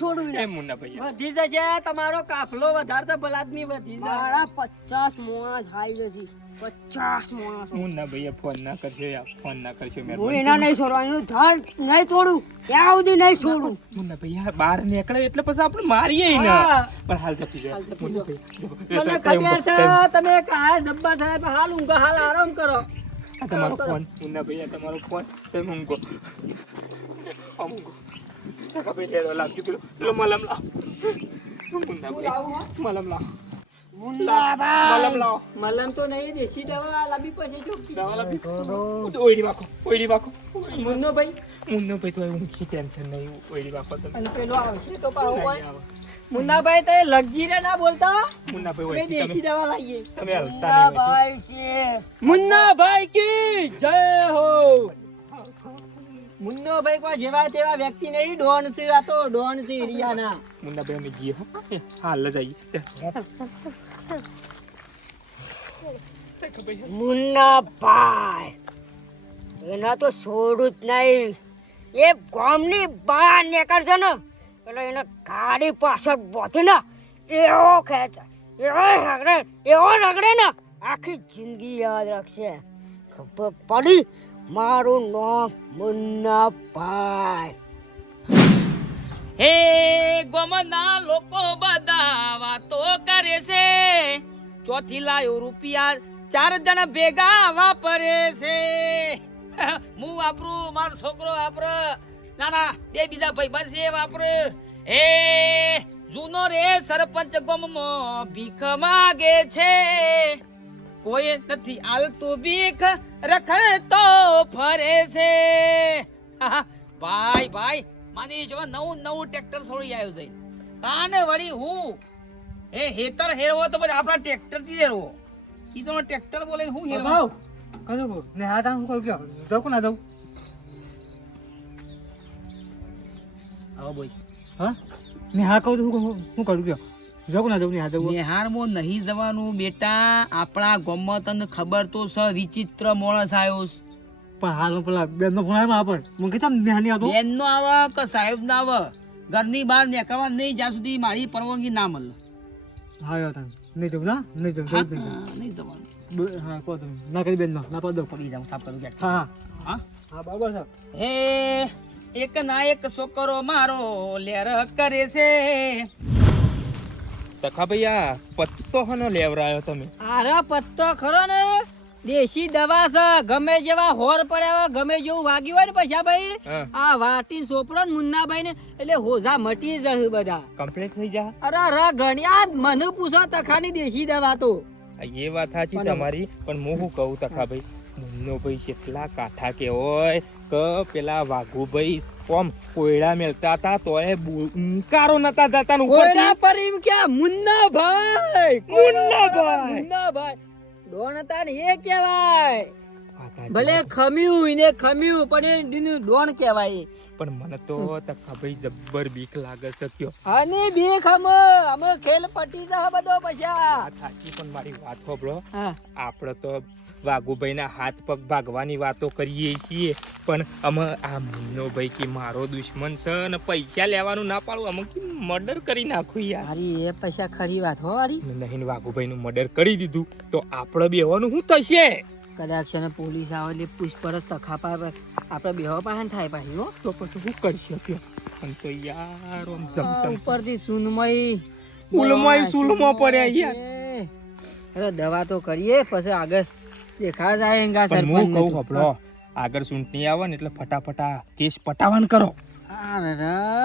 વધી જશે તમારો કાફલો વધારતો ભલાદમી વધી જાય પચાસ મોણા થાય જશે પચાસ માણસ મુન્નાભાઈ ફોન ના કરજો યાર ફોન ના કરજો હું એના નહીં છોડવા ધડ નહીં તોડું. ત્યાં સુધી નહીં છોડું? મુન્નાભાઈ આ બહાર નીકળે એટલે પછી આપણે મારીએ ને. પણ હાલ જતું જાય. હાલ જતું મુન્નાભાઈ, મને ખબર છે તમે કાય જબ્બા સાહેબ હાલ ઊંઘો હાલ આરામ કરો. આ તમારો ફોન. મુન્નાભાઈ આ તમારો ફોન. તમે મૂકો આમ ઊંઘો. કાકાભાઈ લેડો લાવજો પેલો પેલો મલમ લાવ. મુન્નાભાઈ મલમ લાવ. મલમ લાવ. મલમ તો નહીં દેશી દવા લાવી પછી જો દવા લાવી ઓયડી વાકો મુન્નો ભાઈ. તો ઊંઘી ટેન્શન નહીં ઓયડી વાકો તમે અને પેલો આવશે તો પાહો. મુન્નાભાઈ તો લગીરે ના બોલતા? મુન્નાભાઈ દેશી દવા લાવીએ. તમે હલતા નહીં ભાઈ છે. મુન્નાભાઈ કી જય હો. મુન્નાભાઈ કોઈ જેવા તેવા વ્યક્તિ નહીં ડોન છે આ તો ડોન છે એરિયાના મુન્નાભાઈ અમે જઈએ હો. હાલ જ આવીએ મુન્નાભાઈ એના તો છોડું જ નહીં. એ ગામની બહાર છે ને. એટલે એને ગાડી પાછળ બોધીને એવો ખેંચે એવો રગડે એવો રગડે ને, આખી જિંદગી યાદ રાખશે. ખબર પડી? મારું નામ મુન્નાભાઈ. હે ગમના લોકો બધા વાતો કરે છે. ચોથી લાયો રૂપિયા, ચાર જણ ભેગા વાપરે છે. હું વાપરું, મારો છોકરો વાપરે. ના ના બે બીજા ભાઈ છે એ વાપરે. હે જૂનો રે સરપંચ ગમમાં ભીખ માગે છે. કોઈ નથી આલતું ભીખ રખડતો ફરે છે. ભાઈ ભાઈ માની જો નવું નવું ટ્રેક્ટર છોડી આવ્યું છે. તાને વળી હું? એ હેતર હેરવો તો પછી આપણા ટ્રેક્ટરથી હેરવો. ઈ તો ટ્રેક્ટર બોલે હું હેરવો. ભાવ કનો કો ને આ તા હું કહું કે જાવ કોના જાવ? બોલ. હા? ને કહું તો હું હું કરું કે જાવ ના જાવ ને હા જાવ નિહારમાં નહીં જવાનું બેટા. આપણા ગામમાં તને ખબર તો છે વિચિત્ર માણસ આવ્યો પણ હાલ પેલા બેનનો ફોન આવ્યો આપણ. મને કેતા ને આવતો? બેન આવે કે સાહેબ ના આવે? ઘરની બહાર નીકળવા નહીં જ્યાં સુધી મારી પરવાનગી ના મળે. હા યાર તને. નહીં જાવ ના નહીં જાવ હા, નહીં જવાનું. હા કહો તમે. ના કરી બેન નો ના પાડ પડી જાઉં સાફ કરું હા હા. હા? હા બરાબર હે એક ના એક છોકરો મારો લેર કરે છે. તખાભાઈ આ પત્તો હનો લેવરાયો તમે? આરે પત્તો ખરો ને. દેશી દવા છે. ગમે જેવા હોર પડ્યા ગમે જેવું વાગ્યું હોય ને પછી ભાઈ. આ વાટી સોપડો ને મુન્નાભાઈ ને એટલે હોજા મટી જશે બધા. કમ્પ્લીટ થઈ જા. અરે અરે ગણ્યા મને પૂછો તખાની દેશી દવા તો. એ વાત સાચી તમારી પણ હું શું કહું તખાભાઈ મુન્નો ભાઈ કેટલા કાઠા કે હોય. કે પેલા વાઘુભાઈ કોમ કોયડા મેલતા હતા તો એ ઉંકારો નતા જતા ને કોયડા પર એમ કે મુન્નાભાઈ મુન્ના ભાઈ ડોન હતા ને એ કહેવાય. ભલે ખમ્યું એને ખમ્યું પણ એ દીનું ડોન કહેવાય. પણ મને તો તખાભાઈ જબ્બર બીક લાગે છે કયો. અને બીક હમ અમે ખેલ પટી જા બધો પછા સાચી પણ મારી વાત સાંભળો હા. આપણે તો વાઘુભાઈના હાથ પગ ભાગવાની વાતો કરીએ છીએ. પણ અમે આ ભાઈ કે મારો દુશ્મન છે ને પૈસા લેવાનું ના પાડું અમે મર્ડર કરી નાખું યાર. અરે એ પૈસા ખરી વાત હો અરી. નહીં વાઘુભાઈનું મર્ડર કરી દીધું તો આપણે બેવાનું શું થશે? કદાચ છે ને પોલીસ આવે એટલે પૂછપરછ તખાપા આપણે બેહવા પાસે થાય પાછી હો. તો પછી શું કરી શકીએ? પણ તો યાર આમ આ જમતમ. ઉપરથી સુનમય ઉલમય સુલમો પડ્યા યાર. અરે દવા તો કરીએ પછી આગળ દેખા જાય એંગા પણ હું કહું હપલો આગળ ચૂંટણી આવે ને એટલે ફટાફટા કેસ પટાવાન કરો.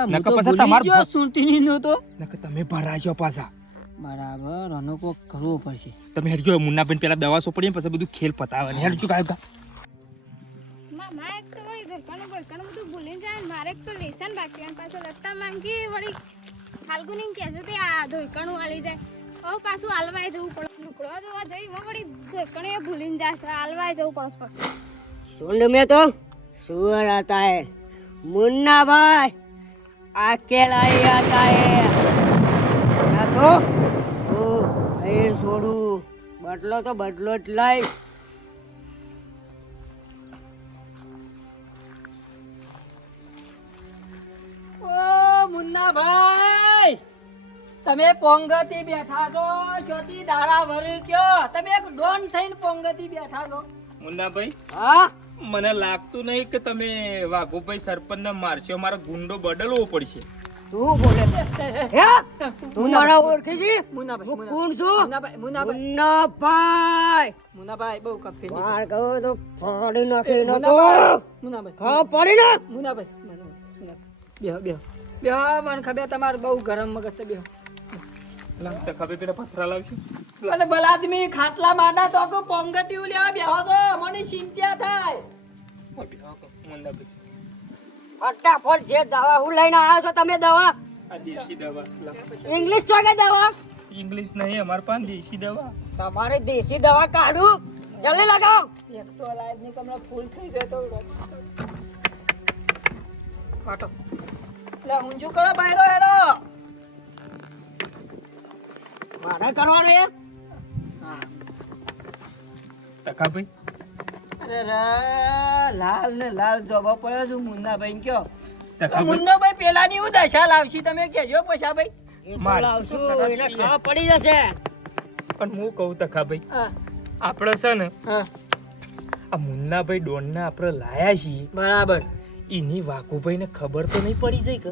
નકર પછી તમાર ભ- સુંટીની નો તો. નકર તમે ભરાશો પાછા. બરાબર આનો કોક કરવો પડશે. તમે હેરજો મુન્નાબેન પેલા દવા સોપડીએ ને પછી બધું ખેલ પતાવે ને કાય કાંઈ મામા એક તો વળી ઘરકાનું બરકાનું બધું ભૂલીને જાય મારે એક તો લેસન બાકી અને પાછો લત્તા માંગી વળી ફાલ્ગુની કહેશે તે આ ધોઈકણું હાલી જાય. હવે પાછું હાલવાય જવું પડે. ઢોકળો જોવા જઈ વળી ઢોકણે ભૂલીને જાશે. મેં તો સુવર હતા હે મુન્ના ભાઈ આકેલાઈ હતા હે ના તો, ઓ એ છોડું. બદલો તો બદલો જ લાઈ. ઓ, મુન્ના ભાઈ! તમે પોંગતી બેઠા છો છોતી દારા વરી કયો? તમે એક ડોન થઈને પોંગતી બેઠા છો. મુન્નાભાઈ હા? મને લાગતું નહીં કે તમે વાઘુભાઈ સરપંચને મારશો. મારો ગુંડો બદલવો પડશે. તું બોલે હે? તું મારા ઓળખી છી મુન્નાભાઈ હું કોણ છું? મુન્નાભાઈ મુન્નાભાઈ. મુન્નાભાઈ. મુન્નાભાઈ બહુ કફી માર કહો તો ફાડી નાખી નાખો મુન્નાભાઈ મુન્નાભાઈ. ખા પડી ને મુન્નાભાઈ મુન્નાભાઈ. બેહો બેહો. બેહો મને ખબર તમારે બહુ ગરમ મગજ છે. બેહો. ખબર પેલા પથરા લાવશું. અને બલાદમી ખાટલા માંડા તો કે પોંગટી લેવા બેહો તો મને ચિંતા થાય. ફટાફટ જે દવા હું લઈને આવ્યો છો તમે દવા? આ દેશી દવા ઇંગ્લિશ છો કે દવા? ઇંગ્લિશ નહીં અમારા પાસે દેશી દવા. તમારે દેશી દવા કાઢું. જલ્દી લગાવો. એક તો ની ફૂલ થઈ જાય તો વાટો લે ઊંચું કરો બાયરો હેડો. મારે કરવાનું એમ? ટકા ભાઈ અરે લાલ ને લાલ જોબો પડ્યો છું મુન્નાભાઈ કયો મુન્ના મુન્નાભાઈ પેલા ની દશા લાવશી તમે કેજો પછા ભાઈ. લાવશું એને ખા પડી જશે. પણ હું કહું તખા હા. આપણે છે ને હા. આ મુન્નાભાઈ ડોનને આપણે લાયા છીએ. બરાબર. એની વાઘુભાઈને ખબર તો નહીં પડી જાય કે?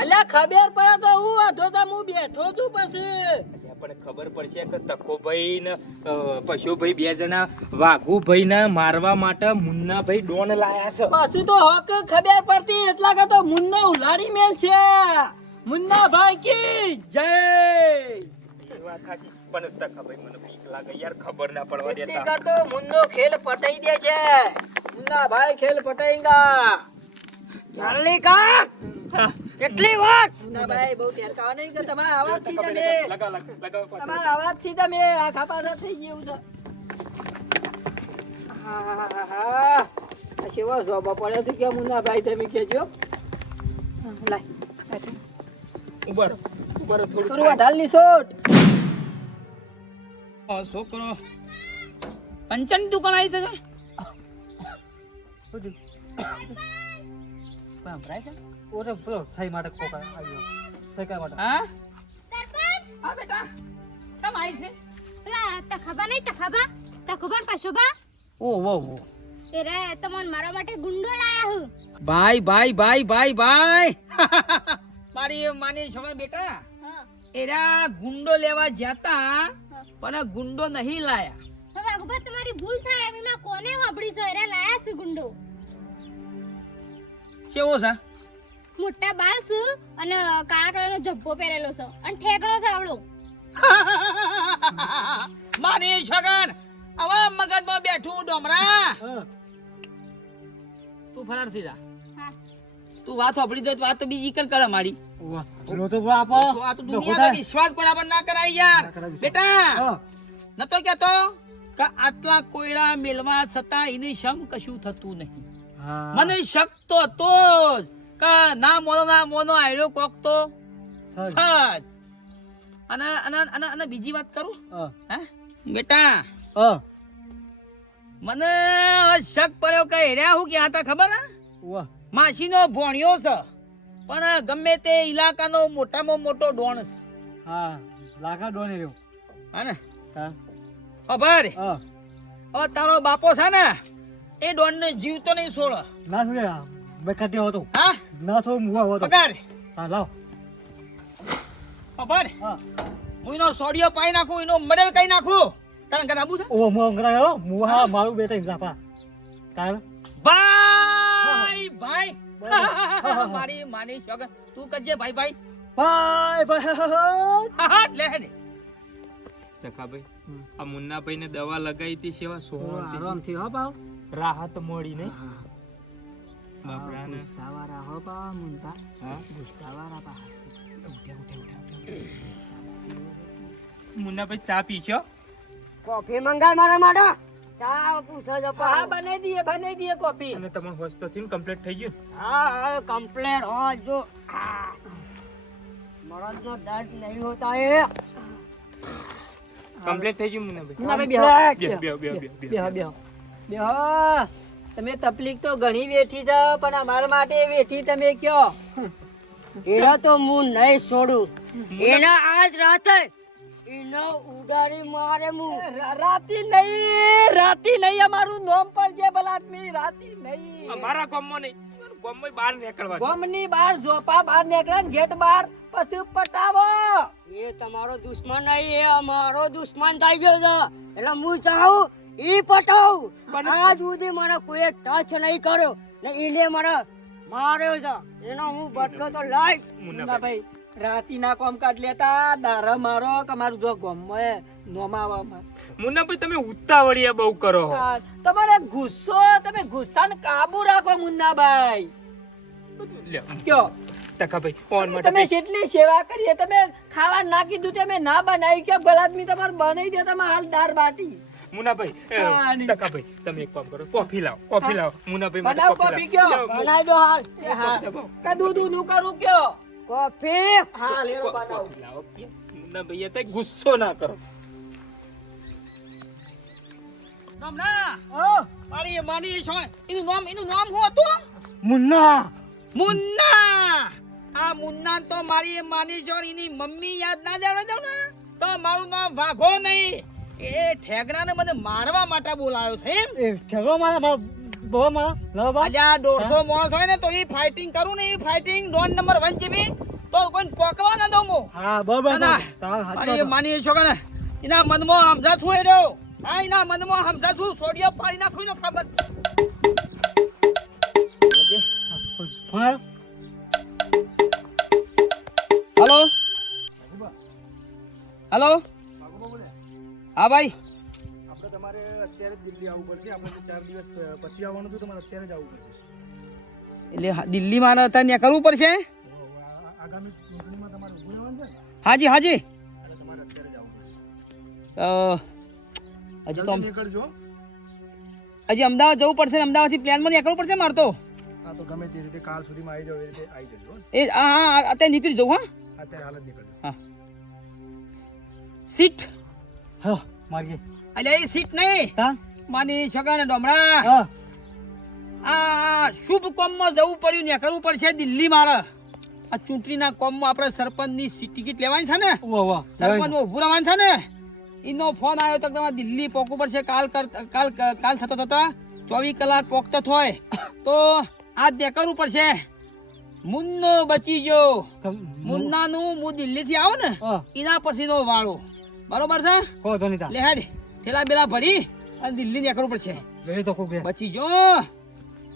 અલ્યા ખબર પડે તો હું વાંધો તો હું બેઠો છું પછી. પણ ખબર પડશે કે તકોભાઈ ને પશુભાઈ બે જણા વાઘુભાઈ ને મારવા માટે મુન્નાભાઈ ડોન લાયા છે. પાછું તો હક ખબર પડતી એટલા કે તો મુન્નો ઉલાડી મેલ છે. મુન્ના ભાઈ કી જય. પણ તકાભાઈ મને બીક લાગે યાર ખબર ના પડવા દેતા તો મુન્નો ખેલ પટાઈ દે છે. મુન્ના ભાઈ ખેલ પટાઈંગા જલ્દી કા કેટલી વાર મુન્ના ભાઈ બહુ ટેરકાવા નહીં કે તમારા તમે લગાવ, લગાવ તમારા અવાજથી તમે આખા પાછા થઈ ગયું છે. આ શેવા જોબો પડે છે કે ભાઈ તમે કેજો લાય. રહો, ઊભા થોડું ઢાલની છોકરો. દુકાન આવી છે ઓરે પેલો સહી માટે કોકા આવ્યો. સહી કરવા માટે? હા? સરપંચ? હા બેટા. શેમ આવી છે? પેલા તખાબા નહીં તખાબા તખોબા પશુબા ઓ વો વો. એ રે તમને મારા માટે ગુંડો લાયા હું. ભાઈ ભાઈ ભાઈ ભાઈ ભાઈ. મારી માની સમય બેટા? એરા ગુંડો લેવા જતા પણ ગુંડો નહીં લાયા. હવે તમારી ભૂલ થાય એમ મેં કોને વાપરી છે? એરે લાયા છે ગુંડો. કેવો છે? મોટા બાલ છે અને કાળા કલરનો જબ્બો પહેરેલો છે અને ઠેકણો છે આવડો. મારી છગન હવે મગજમાં બેઠું ડોમરા. તું ફરાર થઈ જા. તું વાત સાંભળી દો તો વાત તો બીજી કર કરે મારી તો આપો. આ તો દુનિયા વિશ્વાસ કોના પર ના કરાય યાર. બેટા નતો કેતો કે આટલા કોયરા મેલવા છતાં એની શમ કશું થતું નહીં. મને શકતો તો જ. કે ના મોનો ના મોનો આયરો કોક તો. સજ. અને અને અને અને બીજી વાત કરું? હે. બેટા. હ. મને શક પડ્યો કે હેર્યા હું ક્યાં હતા ખબર હે? માસીનો ભોણિયો છે. પણ ગમે તે ઇલાકાનો મોટામાં મોટો ડોણ છે. હા લાખા ડોણ રહ્યો. હે ને? હા. ખબર? હવે તારો બાપો છે ને એ ડોન ને જીવતો નહીં છોડો. ના છોડે મેં કાઢી હતો. હા? ના તો મુવા હતો. પગાર? હા લાવ. પગાર? હા. હું એનો સોડિયો પાઈ નાખું એનો મડેલ કઈ નાખું? કારણ કે આબુ છે? ઓ મુવા અંગરાયો મુવા મારું બેટા ઇલાપા તાર ભાઈ ભાઈ. મારી માની છોકર તું કજે ભાઈ ભાઈ. ભાઈ ભાઈ હા લે હે. ને ટકાભાઈ આ મુન્નાભાઈ ને દવા લગાવી હતી સેવા સોહમ આરામથી હો પાવ. રાહત મળી બાપરાને. હો પાવ મુંતા. હા? ગુસ્સાવાળા પા ચા પીશો કોફી મંગાય મારા માટે? ચા પૂછો છો હા બનાવી દઈએ બનાવી દઈએ કોફી. અને તમારું હોસ્ટ તો કમ્પ્લીટ થઈ ગયું? હા હા કમ્પ્લેટ હો જો. મરણનો દર્દ નહીં હોતા એ. કમ્પ્લીટ થઈ ગયું બેહો, બેહો, બેહો, બેહો. બેહો. બેહો તમે તકલીફ તો ઘણી વેઠી જાઓ પણ અમારા માટે વેઠી તમે કયો? એના તો હું નહીં છોડું. એના આજ રાતે એનો ઉડાડી મારે હું. રાતી નહીં રાતી નહીં અમારું નોમ પર જે બલાદમી રાતી નહીં. અમારા ગામમાં નહીં ગામમાં બહાર નીકળવા. ગોમની બાર ઝોપા બાર નીકળે ને ગેટ બાર પછી પટાવો એ તમારો દુશ્મન નહીં એ અમારો દુશ્મન થઈ ગયો છે. એટલે હું ચાહું ઈ પટાવ. પણ આજ સુધી મને કોઈ ટચ નહીં કર્યો. ને ઈને મને માર્યો છે. એનો હું બદલો તો લઈ ના ભાઈ રાતી ના કોમ કાઢ લેતા દારા મારો કે મારું જો ગોમમાં નોમાવામાં. મુન્નાભાઈ તમે ઉતાવળિયા બહુ કરો છો. તમારે ગુસ્સો તમે ગુસ્સાને કાબુ રાખો મુન્નાભાઈ. લ્યો, કયો? ટકાભાઈ ફોન માટે તમે કેટલી સેવા કરીએ તમે ખાવા ના કીધું તમે ના બનાવી. કે ગલાદમી તમારે બનાવી દે તમે હાલ દાર બાટી. હા, ટકાભાઈ તમે એક કામ કરો કોફી લાવો કોફી લાવો. મુનાભાઈ બનાવ કોફી કયો? બનાવી દો હાલ. હા. કા દૂધનું કરું કયો? કોફી? હા લેવો બનાવો. લાવો. એ તો ગુસ્સો ના કરો. ઓ. મારી માની છો એનું નામ એનું નામ શું હતું? મુન્ના. મુન્ના. આ મુન્ના તો મારી માની છો એની મમ્મી યાદ ના જાવે દઉં ને. તો મારું નામ વાઘો નહીં. એ ઠેગણાને મને મારવા માટે બોલાયો છે એમ. એ ઠેગો મારા બહુ મારા બા આજે આ માણસ હોય ને તો એ ફાઇટિંગ કરું ને એ ફાઇટિંગ ડોન નંબર વન જેવી. તો કોઈ પોકવા ના દઉં હું. હા બરાબર ના. અરે માની છો. કે એના મનમાં સમજા છું એ રહ્યો? હા એના મનમાં સમજા છું સોડિયો પાડી નાખું ને ખબર હલો? હલો? હા ભાઈ. આપણે તમારે અત્યારે જ દિલ્હી આવવું પડશે. આપણે ચાર દિવસ પછી આવવાનું હતું તમારે અત્યારે જ આવવું પડશે. એટલે દિલ્હીમાં અત્યારે ત્યાં કરવું પડશે? આગામી ચૂંટણીમાં તમારે ઊભું રહેવાનું છે હાજી હાજી. તમારે અત્યારે જ આવવું પડશે. હજી તો નીકળજો. હજી અમદાવાદ જવું પડશે અમદાવાદથી પ્લેનમાં નીકળવું પડશે મારે તો. હા તો ગમે તે રીતે કાલ સુધીમાં આવી જાવ એ રીતે આવી જજો એ હા હા અત્યારે નીકળી જવું હા? અત્યારે હાલ જ નીકળજો. હા. સીટ. હા મારી એટલે એ સીટ નહીં. હા માની સગા ને હા. આ શુભ કોમમાં જવું પડ્યું ને કરવું પડશે દિલ્હી મારે આ ચૂંટણીના કોમમાં આપણે સરપંચની ટિકિટ લેવાની છે ને? સરપંચ ઉભું રહેવાનું છે ને? એનો ફોન આવ્યો તો તમારે દિલ્હી પોકવું પડશે કાલ કાલ કાલ થતા થતા ચોવીસ કલાક પોકતો હોય. તો આજ દે કરવું પડશે. મુન્નો બચી ગયો. મુન્નાનું હું દિલ્હીથી આવું ને એના પછીનો વાળો. બરોબર છે? કો ધનિતા. લે હેડ ઠેલા બેલા ભરી અને દિલ્હી નીકળવું પડશે. લઈ તો કોક બચી જો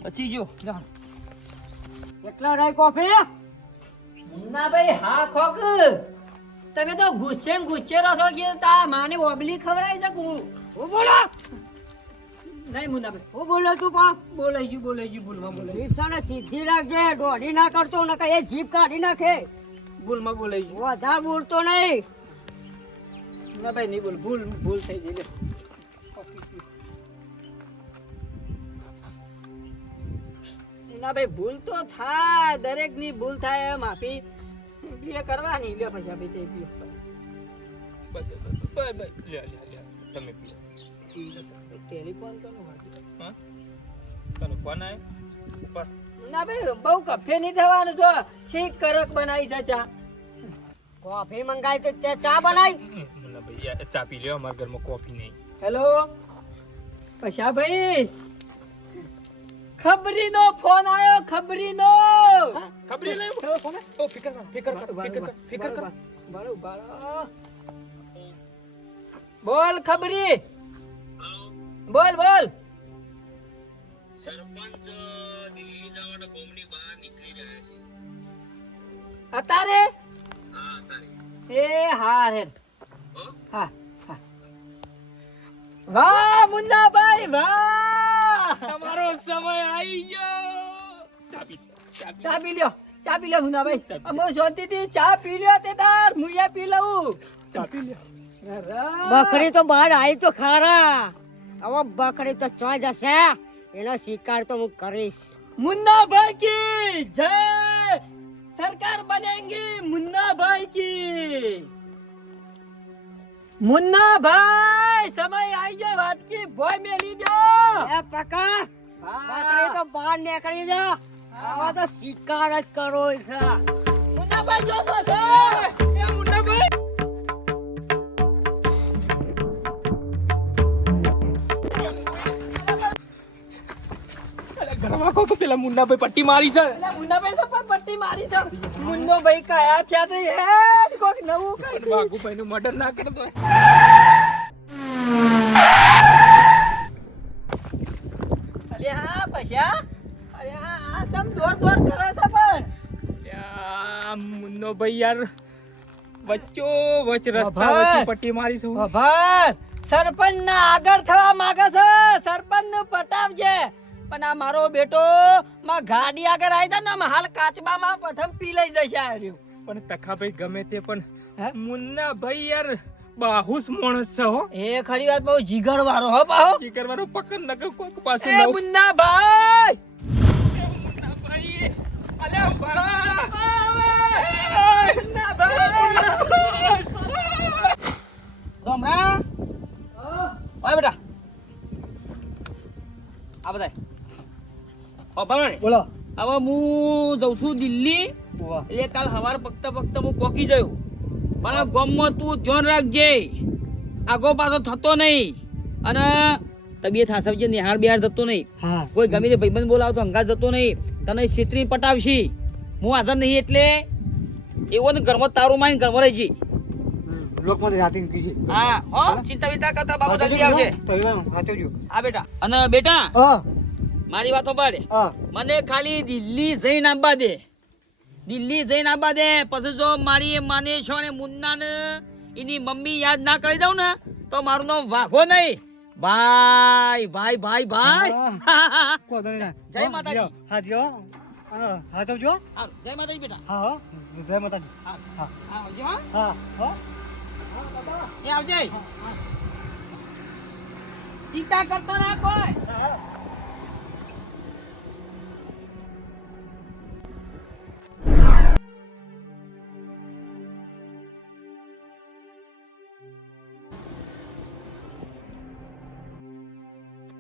બચી જો. જા. કેટલા રહી કોફી? મુન્ના ભાઈ હા ખોક. તમે તો ગુસ્સે ગુસ્સે રહો કે તા માને ઓબલી ખવડાવી શકું હું બોલો? નહીં મુન્ના ભાઈ હું બોલો તું પા. બોલાઈ ગયું બોલાઈ ગયું ભૂલમાં બોલાઈ જીભ છે સીધી રાખજે દોઢી ના કરતો ને કઈ એ જીભ કાઢી નાખે. ભૂલમાં બોલાઈ ગયું વધારે બોલતો નહીં. મુન્ના ભાઈ નહીં બોલ ભૂલ ભૂલ થઈ ગઈ લે. ના ભાઈ ભૂલ તો થાય દરેકની ભૂલ થાય માફી એ કરવાની લે પછી આપણે તે બી. તમે ટેલિફોન કોનો હા? તને ફોન આવ્યો ના ભાઈ બહુ કફે નહીં થવાનું જો. છીક કરક બનાવી છે ચા. કોફી મંગાવી તો તે ચા બનાવી? ચા પી લ્યો અમારા ઘરમાં કોફી નહીં. હેલો પશા ભાઈ ખબરી નો ફોન આવ્યો ખબરી નો ખબરી લઈ ફોન ઓ ફિકર કર ફિકર કર ફિકર કર ફિકર કર. બાળો બાળો બોલ ખબરી. બોલ બોલ. અત્યારે એ હા રે હા હા વાહ મુન્નાભાઈ વાહ! તમારો સમય આવી ગયો. ચાબી ચાબી લ્યો ચાબી લ્યો મુન્નાભાઈ. અમે શાંતિથી ચા પી લ્યો તે તાર મુયા પી લઉ. ચા લ્યો. બકરી તો બહાર આવી તો ખરા. હવે બકરી તો ચો જશે. એનો શિકાર તો હું કરીશ. મુન્નાભાઈ કી જય. સરકાર બનેંગી મુન્નાભાઈ કી. મુન્ના ભાઈ સમય આવી ગયો વાટકી ભોય મેલી દો. એ પકા બકરી તો બહાર નીકળી જા. આવા તો શિકાર જ કરો છે. મુન્ના ભાઈ જો. છો અલા, કો પેલા મુન્નાભાઈ પટ્ટી મારી છે. મુન્ના ભાઈ તો પટ્ટી મારી છે. મુન્નો ભાઈ કયા થયા છે હે કોક નવું કરશું વાઘુભાઈ નું મર્ડર ના કરતો અરે હા પૈસા અરે આ સમ દોર દોર કરે છે પણ. મુન્નો ભાઈ યાર વચ્ચો વચ રસ્તા વચ્ચે પટ્ટી મારી છું. સરપંચ ના આગળ થવા માંગે છે. સરપંચનું પટાવજે. પણ આ મારો બેટો માં ગાડી આગળ આવી જાય ને આમ હાલ કાચબામાં પ્રથમ પી લઈ જશે આ રહ્યું. પણ તખાભાઈ ગમે તે પણ હે? મુન્ના ભાઈ યાર બાહુસ માણસ છે હો એ ખરી વાત બહુ જીગર વાળો હો બાહુ જીગર વાળો પકડ નકે કોક પાછું મુન્ના ભાઈ ઓ બોલો. હવે હું જઉં છું દિલ્હી. એટલે કાલ સવાર પગતા પગતા હું પોકી જયો. પણ ગમમાં તું ધ્યાન રાખજે. આગો પાછો થતો નહીં. અને તબિયત હાસવજે નિહાળ બિહાર જતો નહીં. કોઈ ગમે તે ભાઈબંધ બોલાવતો અંગાત જતો નહીં. તને છેતરી પટાવશી. હું હાજર નહીં એટલે એવો ને ઘરમાં તારું માઈને ઘરમાં રહી જી લોકમાં જાતી કીજી હા ચિંતા વિતા કરતા બાબુ જલ્દી આવજે. આ બેટા. અને બેટા હા. મારી વાત સાંભળ મને ખાલી દિલ્હી જઈને આવવા દે. દિલ્હી જઈને આવવા દે. પછી જો મારી માને છો ને મુન્નાને એની મમ્મી યાદ ના કરી દઉં ને તો મારું નામ વાઘો નહીં. ભાઈ ભાઈ ભાઈ ભાઈ. જય માતાજી. હા જો હા સાચવજો હારું, જય માતાજી બેટા. હા હા. જય માતાજી. હા. હા, આવજો હા. હા હા. એ આવજે. ચિંતા કરતો ના કોઈ.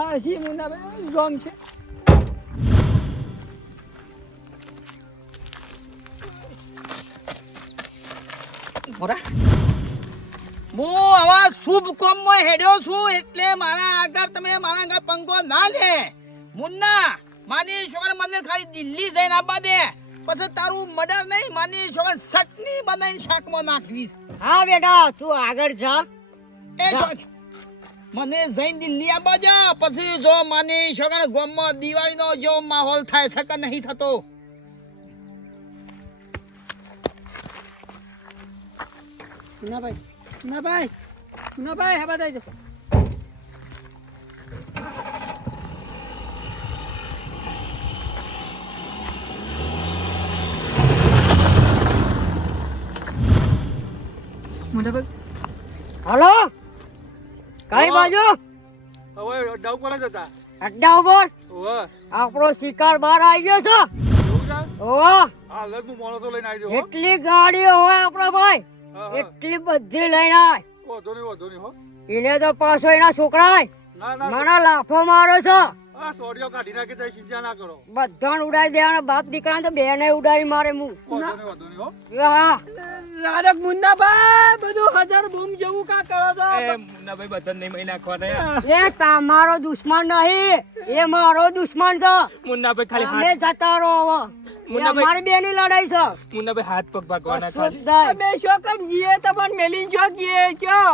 માસી મુન્નાભાઈ જોમ છે. મોરા. હું આવા શુભ કોમમાં હેડ્યો છું એટલે મારા આગળ તમે મારા આગળ પંખો ના લે. મુન્ના માની છોકરા મને ખાલી દિલ્હી જઈને આવવા દે. પછી તારું મર્ડર નહીં માની છોકરા ચટણી બનાવીને શાકમાં નાખવીશ. હા બેટા તું આગળ જા. એ મને જઈને દિલ્હી આવવા જા. પછી જો માની છોકરા ગામમાં દિવાળીનો જો માહોલ થાય છે કે નહીં થતો? મુન્નાભાઈ મુન્નાભાઈ મુન્નાભાઈ હા બતાવી દો. ભાઈ હલો? કઈ બાજુ? હવે અડ્ડા ઉપર જ હતા. અડ્ડા ઉપર? આપણો શિકાર બહાર આવી ગયો છે? એટલી ગાડીઓ હોય આપણા ભાઈ. એટલી બધી લઈને આય. એને તો પાછો એના છોકરા મને લાફો મારો છે. બધાને ઉડાડી દેવાના. બાપ દીકરા તો બેને ઉડાડી મારે હો. હા મુન્ના ભાઈ બધું હજાર બૂમ જેવું કા કરો છો. એ મુન્નાભાઈ બધા નહીં મહી નાખવાના એ તમારો દુશ્મન નહીં એ મારો દુશ્મન છે. મુન્નાભાઈ ખાલી અમે જતા રહો હવે. અમારી બેની લડાઈ છે. મુન્નાભાઈ હાથ પગ ભાગવાના ખાલી. અમે શું કર જીએ તમને મેલી છો ગીએ કયો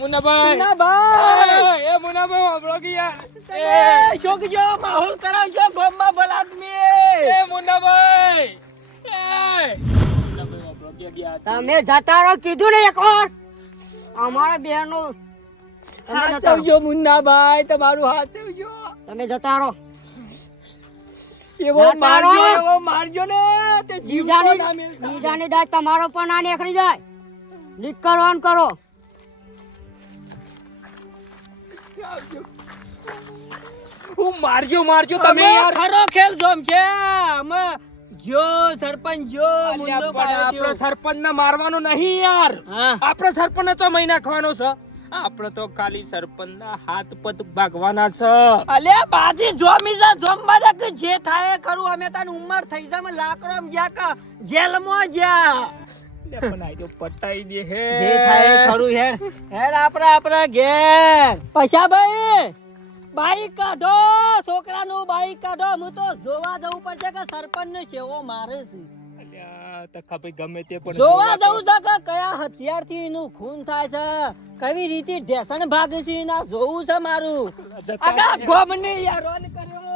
મુન્નાભાઈ. મુન્નાભાઈ! એ, એ મુન્નાભાઈ વાપરો કે યાર એ. શોક જો માહોલ કરાવજો ગામમાં બલાદમી. એ મુનાભાઈ એ. તમે જતા રહો કીધું ને એકવાર અમારા બેનનું. હાચવજો મુન્નાભાઈ તમારું હાચવજો તમે જતા રહો. એવો મારજો એવો મારજો ને તે જીવતો ના મેળતા. બીજાની દાજ તમારો પણ ના નીકળી જાય. નીકળવાનું કરો. હું મારજો મારજો તમે તમે યાર. ખરો ખેલ જોમ છે. અમે જો સરપંચ જો આપણે પાડ્યો સરપંચ ને મારવાનો નહીં યાર. આપણે સરપંચ તો મહી નાખવાનો છે? આપણે તો ખાલી સરપંચ ના હાથ પગ ભાગવાના છે. અલે બાજી જોમી જા જોમવા દે જે થાય કરું. અમે તને ઉંમર થઈ જામ લાકડો જા કે જેલમાં જો પટાઈ દે હે. જે થાય ખરું હેડ. હેડ આપણા આપણા ઘેર. પૈસા ભાઈ. બાઈક કાઢો છોકરાનું બાઈક કાઢો. હું તો જોવા જવું પડશે કે સરપંચ ને સેવો મારે છે. ગમે તે પણ જોવા જવું છે કે કયા હથિયારથી એનું ખૂન થાય છે? કેવી રીતે ઢેસણ ભાગે છે એના જોવું છે મારું? આખા. ગોમને યારોન કર્યો.